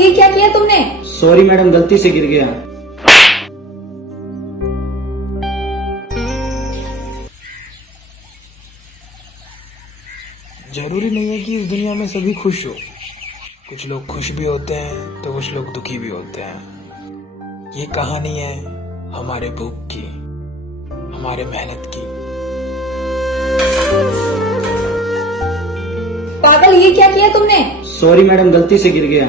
ये क्या किया तुमने? सॉरी मैडम, गलती से गिर गया। जरूरी नहीं है कि इस दुनिया में सभी खुश हो। कुछ लोग खुश भी होते हैं तो कुछ लोग दुखी भी होते हैं। ये कहानी है हमारे भूख की, हमारे मेहनत की। पागल, ये क्या किया तुमने? सॉरी मैडम, गलती से गिर गया।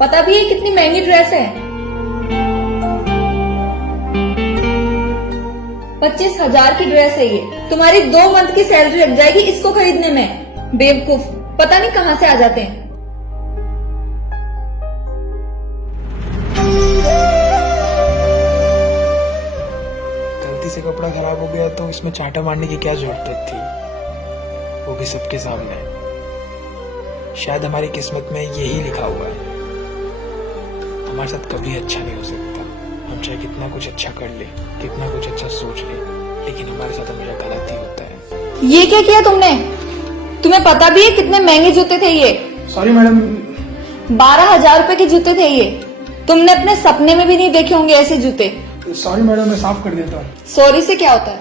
पता भी है कितनी महंगी ड्रेस है? 25,000 की ड्रेस है ये। तुम्हारी 2 मंथ की सैलरी लग जाएगी इसको खरीदने में। बेवकूफ, पता नहीं कहाँ से आ जाते हैं। गलती से कपड़ा खराब हो गया तो इसमें चांटा मारने की क्या जरूरत थी, वो भी सबके सामने। शायद हमारी किस्मत में यही लिखा हुआ है। हमारे साथ कभी अच्छा नहीं हो सकता। हम चाहे कितना कुछ अच्छा कर ले, कितना कुछ अच्छा सोच ले, लेकिन हमारे साथ हमेशा गलत ही होता है। ये क्या किया तुमने? तुम्हें पता भी है कितने महंगे जूते थे ये? Sorry madam. 12,000 रुपए के जूते थे ये। तुमने अपने सपने में भी नहीं देखे होंगे ऐसे जूते। सॉरी मैडम, मैं साफ कर देता हूँ। सॉरी से क्या होता है?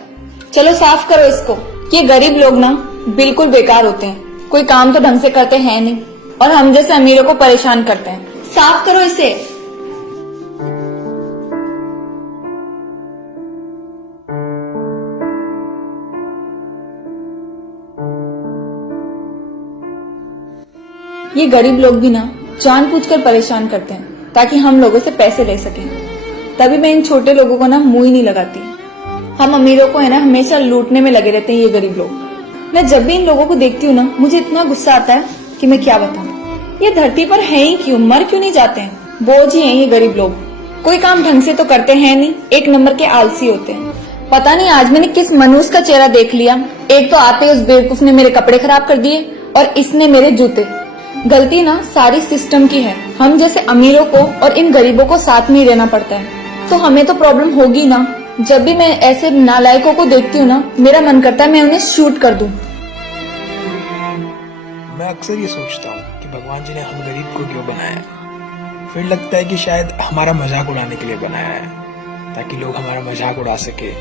चलो साफ करो इसको। ये गरीब लोग ना बिल्कुल बेकार होते हैं, कोई काम तो ढंग से करते हैं नहीं और हम जैसे अमीरों को परेशान करते हैं। साफ करो इसे। ये गरीब लोग भी ना जानबूझकर परेशान करते हैं ताकि हम लोगों से पैसे ले सकें। तभी मैं इन छोटे लोगों को ना मुंह ही नहीं लगाती। हम अमीरों को है ना हमेशा लूटने में लगे रहते हैं ये गरीब लोग। मैं जब भी इन लोगों को देखती हूँ ना मुझे इतना गुस्सा आता है कि मैं क्या बताऊँ। ये धरती पर है ही क्यों, मर क्यों नहीं जाते हैं? बोझ ही हैं ये गरीब लोग। कोई काम ढंग से तो करते हैं नहीं, एक नंबर के आलसी होते हैं। पता नहीं आज मैंने किस मनूस का चेहरा देख लिया। एक तो आते उस बेवकूफ ने मेरे कपड़े खराब कर दिए और इसने मेरे जूते। गलती ना सारी सिस्टम की है। हम जैसे अमीरों को और इन गरीबों को साथ में ही रहना पड़ता है, तो हमें तो प्रॉब्लम होगी ना। जब भी मैं ऐसे नालायकों को देखती हूँ ना मेरा मन करता है मैं उन्हें शूट कर दूं। मैं अक्सर ये सोचता हूँ कि भगवान जी ने हम गरीब को क्यों बनाया है। फिर लगता है कि शायद हमारा मजाक उड़ाने के लिए बनाया है, ताकि लोग हमारा मजाक उड़ा सके,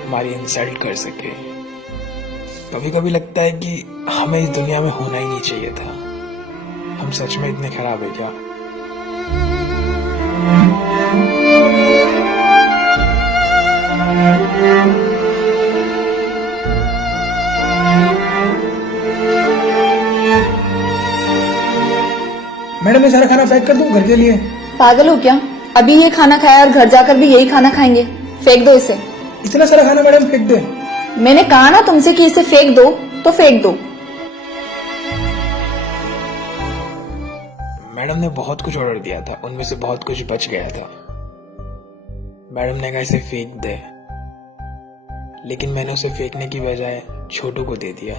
हमारी इंसल्ट कर सके। कभी कभी लगता है कि हमें इस दुनिया में होना ही नहीं चाहिए था। हम सच में इतने खराब है क्या? मैडम, मैं सारा खाना पैक कर दूं घर के लिए? पागल हो क्या? अभी ये खाना खाया और घर जाकर भी यही खाना खाएंगे? फेंक दो इसे। इतना सारा खाना मैडम फेंक दे? मैंने कहा ना तुमसे कि इसे फेंक दो तो फेंक दो। मैडम ने बहुत कुछ ऑर्डर दिया था, उनमें से बहुत कुछ बच गया था। मैडम ने कहा इसे फेंक दे, लेकिन मैंने उसे फेंकने की बजाय छोटू को दे दिया।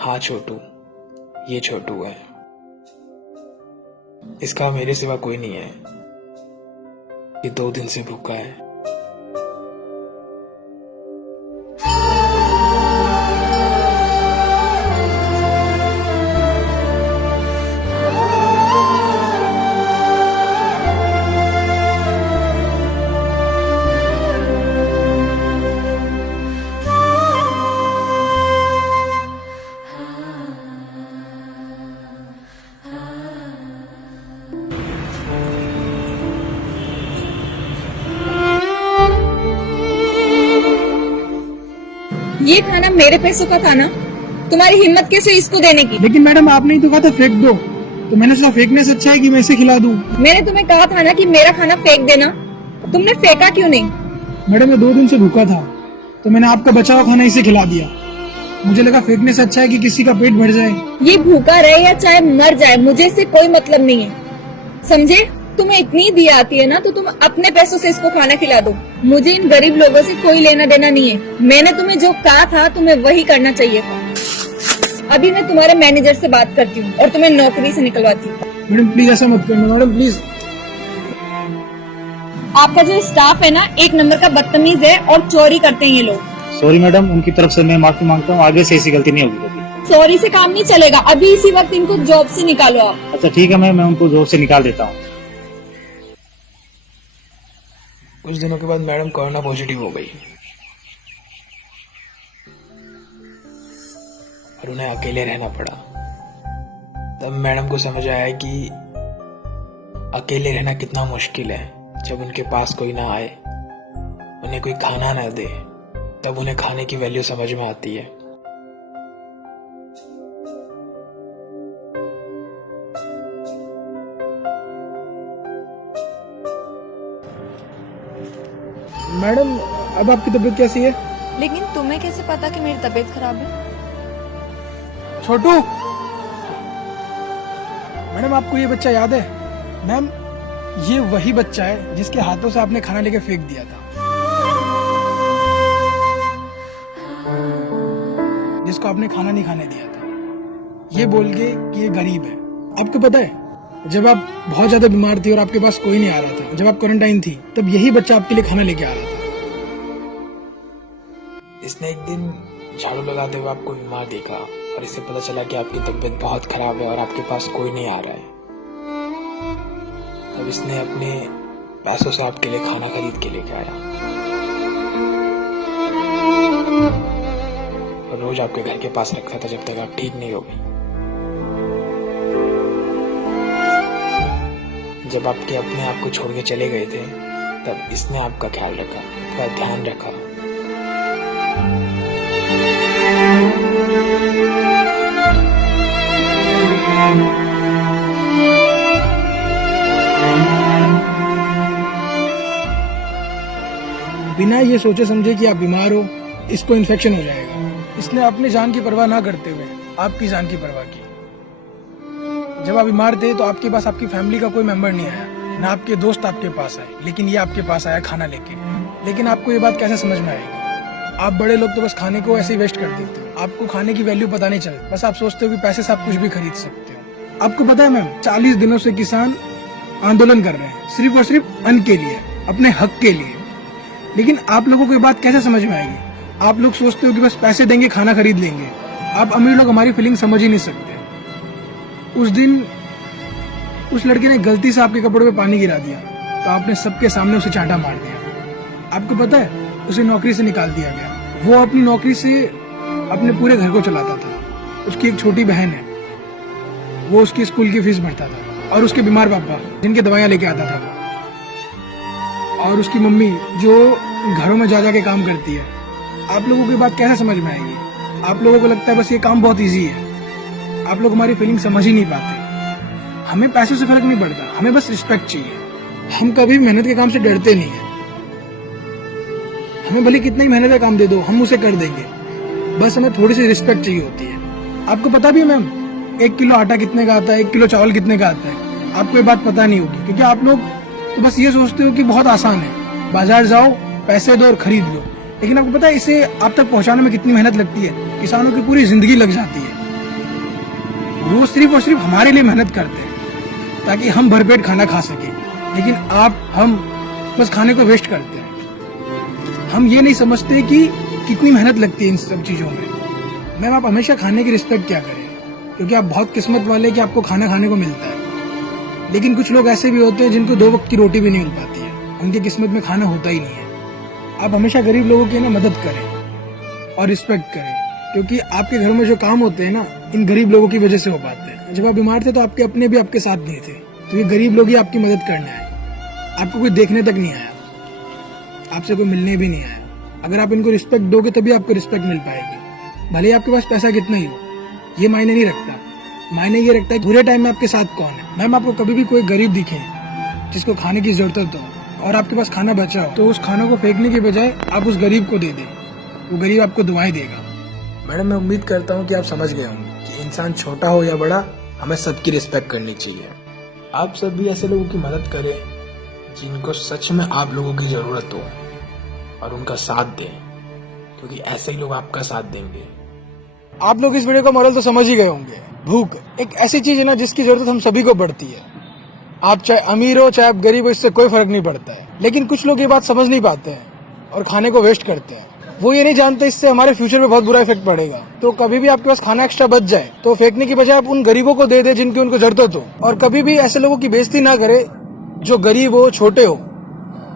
हाँ छोटू, ये छोटू है। इसका मेरे सिवा कोई नहीं है। ये 2 दिन से भूखा है। ये खाना मेरे पैसों का था ना, तुम्हारी हिम्मत कैसे इसको देने की? लेकिन मैडम आपने ही तो कहा था फेंक दो, तो मैंने सोचा फेंकने से अच्छा है कि मैं इसे खिला दूं। मैंने तुम्हें कहा था ना कि मेरा खाना फेंक देना, तुमने फेंका क्यों नहीं? मैडम मैं 2 दिन से भूखा था, तो मैंने आपका बचा हुआ खाना इसे खिला दिया। मुझे लगा फेंकने से अच्छा है कि किसी का पेट भर जाए। ये भूखा रहे या चाहे मर जाए मुझे इससे कोई मतलब नहीं है, समझे? तुम्हें इतनी दी आती है ना तो तुम अपने पैसों से इसको खाना खिला दो। मुझे इन गरीब लोगों से कोई लेना देना नहीं है। मैंने तुम्हें जो कहा था तुम्हें वही करना चाहिए था। अभी मैं तुम्हारे मैनेजर से बात करती हूँ और तुम्हें नौकरी से निकलवाती हूँ। मैडम प्लीज ऐसा मत करना मैडम, प्लीज। आपका जो स्टाफ है ना 1 नंबर का बदतमीज है और चोरी करते हैं ये लोग। सॉरी मैडम, उनकी तरफ से मैं माफी मांगता हूँ। आगे से ऐसी गलती नहीं होगी कभी। सॉरी से काम नहीं चलेगा, अभी इसी वक्त इनको जॉब से निकालो आप। अच्छा ठीक है, मैं उनको जॉब से निकाल देता हूँ। कुछ दिनों के बाद मैडम कोरोना पॉजिटिव हो गई और उन्हें अकेले रहना पड़ा। तब मैडम को समझ आया कि अकेले रहना कितना मुश्किल है। जब उनके पास कोई ना आए, उन्हें कोई खाना ना दे, तब उन्हें खाने की वैल्यू समझ में आती है। मैडम, अब आपकी तबीयत कैसी है? लेकिन तुम्हें कैसे पता कि मेरी तबीयत खराब है? छोटू, मैडम आपको ये बच्चा याद है? मैम, ये वही बच्चा है जिसके हाथों से आपने खाना लेके फेंक दिया था, जिसको आपने खाना नहीं खाने दिया था, ये बोल के कि ये गरीब है। आपको पता है, जब आप बहुत ज्यादा बीमार थी और आपके पास कोई नहीं आ रहा था, जब आप क्वारंटाइन थी, तब यही बच्चा आपके लिए खाना लेके आ रहा था। इसने एक दिन झाड़ू लगाते हुए आपको बीमार देखा और इससे पता चला कि आपकी तबीयत बहुत खराब है और आपके पास कोई नहीं आ रहा है। तब इसने अपने पैसों से आपके लिए खाना खरीद के लेके आया और रोज आपके घर के पास रखता था जब तक आप ठीक नहीं हो गई। जब आपके अपने आप को छोड़ के चले गए थे, तब इसने आपका ख्याल रखा, आपका ध्यान रखा। बिना ये सोचे समझे कि आप बीमार हो, इसको इन्फेक्शन हो जाएगा। इसने अपनी जान की परवाह ना करते हुए आपकी जान की परवाह की। जब आप बीमार थे तो आपके पास आपकी फैमिली का कोई मेंबर नहीं आया, ना आपके दोस्त आपके पास आए, लेकिन ये आपके पास आया खाना लेके। लेकिन आपको ये बात कैसे समझ में आएगी? आप बड़े लोग तो बस खाने को ऐसे ही वेस्ट कर देते हो। आपको खाने की वैल्यू पता नहीं चलती, बस आप सोचते हो कि पैसे से आप कुछ भी खरीद सकते हो। आपको पता है मैम, 40 दिनों से किसान आंदोलन कर रहे हैं, सिर्फ और सिर्फ अन्न के लिए, अपने हक के लिए। लेकिन आप लोगों को ये बात कैसे समझ में आएगी? आप लोग सोचते हो कि बस पैसे देंगे खाना खरीद लेंगे। आप अमीर लोग हमारी फीलिंग समझ ही नहीं सकते। उस दिन उस लड़के ने गलती से आपके कपड़े पे पानी गिरा दिया तो आपने सबके सामने उसे चांटा मार दिया। आपको पता है, उसे नौकरी से निकाल दिया गया। वो अपनी नौकरी से अपने पूरे घर को चलाता था। उसकी एक छोटी बहन है, वो उसकी स्कूल की फीस भरता था, और उसके बीमार पापा जिनके दवाइयाँ लेके आता था, और उसकी मम्मी जो घरों में जा जा के काम करती है। आप लोगों की बात कैसे समझ में आएगी? आप लोगों को लगता है बस ये काम बहुत इजी है। आप लोग हमारी फीलिंग समझ ही नहीं पाते। हमें पैसों से फर्क नहीं पड़ता, हमें बस रिस्पेक्ट चाहिए। हम कभी मेहनत के काम से डरते नहीं है। हमें भले कितना ही मेहनत का काम दे दो, हम उसे कर देंगे। बस हमें थोड़ी सी रिस्पेक्ट चाहिए होती है। आपको पता भी है मैम, 1 किलो आटा कितने का आता है, 1 किलो चावल कितने का आता है? आपको ये बात पता नहीं होगी, क्योंकि आप लोग तो बस ये सोचते हो कि बहुत आसान है, बाजार जाओ, पैसे दो और खरीद लो। लेकिन आपको पता है इसे आप तक पहुंचाने में कितनी मेहनत लगती है? किसानों की पूरी जिंदगी लग जाती है। वो सिर्फ और सिर्फ हमारे लिए मेहनत करते हैं ताकि हम भरपेट खाना खा सके। लेकिन हम बस खाने को वेस्ट करते हैं। हम ये नहीं समझते कि कितनी मेहनत लगती है इन सब चीजों में। मैम, आप हमेशा खाने की रिस्पेक्ट क्या करें, क्योंकि आप बहुत किस्मत वाले कि आपको खाना खाने को मिलता है। लेकिन कुछ लोग ऐसे भी होते हैं जिनको 2 वक्त की रोटी भी नहीं मिल पाती है, उनकी किस्मत में खाना होता ही नहीं है। आप हमेशा गरीब लोगों की ना मदद करें और रिस्पेक्ट करें, क्योंकि आपके घर में जो काम होते हैं ना, इन गरीब लोगों की वजह से हो पाते हैं। जब आप बीमार थे तो आपके अपने भी आपके साथ नहीं थे, तो ये गरीब लोग ही आपकी मदद करने आए। आपको कोई देखने तक नहीं आया, आपसे कोई मिलने भी नहीं आया। अगर आप इनको रिस्पेक्ट दोगे तभी आपको रिस्पेक्ट मिल पाएगी। भले ही आपके पास पैसा कितना ही हो, ये मायने नहीं रखता। मायने ये रखता है बुरे टाइम में आपके साथ कौन है। मैम, आपको कभी भी कोई गरीब दिखे जिसको खाने की जरूरत हो और आपके पास खाना बचा हो, तो उस खाना को फेंकने के बजाय आप उस गरीब को दे दें। वो गरीब आपको दुआएं देगा। मैडम, मैं उम्मीद करता हूँ कि आप समझ गए होंगे कि इंसान छोटा हो या बड़ा, हमें सबकी रिस्पेक्ट करनी चाहिए। आप सब भी ऐसे लोगों की मदद करें जिनको सच में आप लोगों की जरूरत हो, और उनका साथ दें, क्योंकि ऐसे ही लोग आपका साथ देंगे। आप लोग इस वीडियो का मॉरल तो समझ ही गए होंगे। भूख एक ऐसी चीज है ना जिसकी जरूरत हम सभी को पड़ती है। आप चाहे अमीर हो चाहे आप गरीब हो, इससे कोई फर्क नहीं पड़ता है। लेकिन कुछ लोग ये बात समझ नहीं पाते हैं और खाने को वेस्ट करते हैं। वो ये नहीं जानते इससे हमारे फ्यूचर पे बहुत बुरा इफेक्ट पड़ेगा। तो कभी भी आपके पास खाना एक्स्ट्रा बच जाए तो फेंकने की बजाय आप उन गरीबों को दे दे जिनकी उनको जरूरत हो। और कभी भी ऐसे लोगों की बेइज्जती ना करे जो गरीब हो, छोटे हो,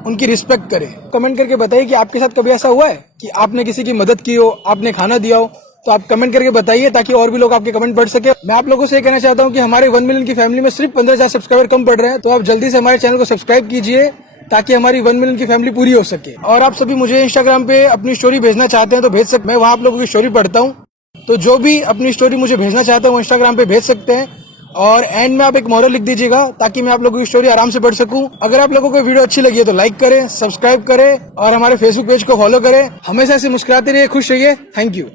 उनकी रिस्पेक्ट करे। कमेंट करके बताइए कि आपके साथ कभी ऐसा हुआ है कि आपने किसी की मदद की हो, आपने खाना दिया हो। तो आप कमेंट करके बताइए ताकि और भी लोग आपके कमेंट पढ़ सके। मैं आप लोगों से ये कहना चाहता हूँ कि हमारे 1 मिलियन की फैमिली में सिर्फ 15,000 सब्सक्राइबर कम पड़ रहे हैं। तो आप जल्दी से हमारे चैनल को सब्सक्राइब कीजिए ताकि हमारी 1 मिलियन की फैमिली पूरी हो सके। और आप सभी मुझे इंस्टाग्राम पे अपनी स्टोरी भेजना चाहते हैं तो भेज सकते, मैं वहाँ आप लोगों की स्टोरी पढ़ता हूँ। तो जो भी अपनी स्टोरी मुझे भेजना चाहता है वो इंस्टाग्राम पे भेज सकते हैं। और एंड में आप एक मोरल लिख दीजिएगा ताकि मैं आप लोगों की स्टोरी आराम से पढ़ सकूं। अगर आप लोगों को वीडियो अच्छी लगी है तो लाइक करें, सब्सक्राइब करें और हमारे फेसबुक पेज को फॉलो करें। हमेशा ऐसे मुस्कुराते रहिए, खुश रहिए। Thank you.